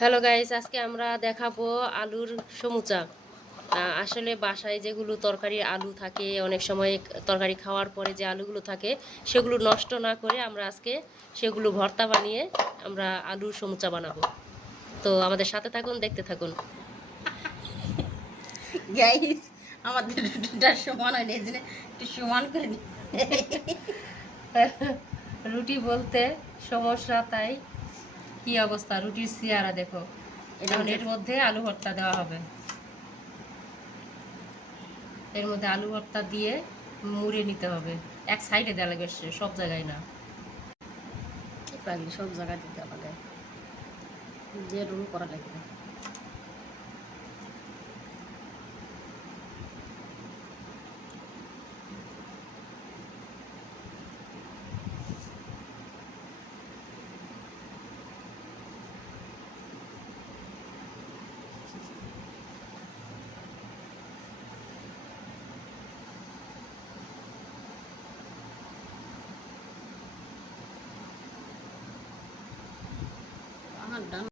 Hello guys, আজকে আমরা দেখাবো আলুর সমুচা। আসলে বাসায় যেগুলো তরকারি আলু থাকে, অনেক সময় তরকারি খাওয়ার পরে যে আলুগুলো থাকে সেগুলো নষ্ট না করে আমরা আজকে সেগুলো ভর্তা বানিয়ে আমরা আলুর সমুচা বানাবো। তো আমাদের সাথে থাকুন, দেখতে থাকুন। গাইস, আমাদের দুটোটা সমান হয় না, এই জন্য একটু সমান করে নি। রুটি বলতে সমস্যা, তাই কি অবস্থা রুটির চেহারা দেখো। এটা এখন হচ্ছে এর মধ্যে আলু ভর্তা দেওয়া হবে। এর মধ্যে আলু ভর্তা দিয়ে মুড়ে নিতে হবে। এক সাইডে দেওয়া লাগবে, সব জায়গায় না। পাগলি, সব জায়গায় দিতে হবে, যে রুল করা লাগবে। ডান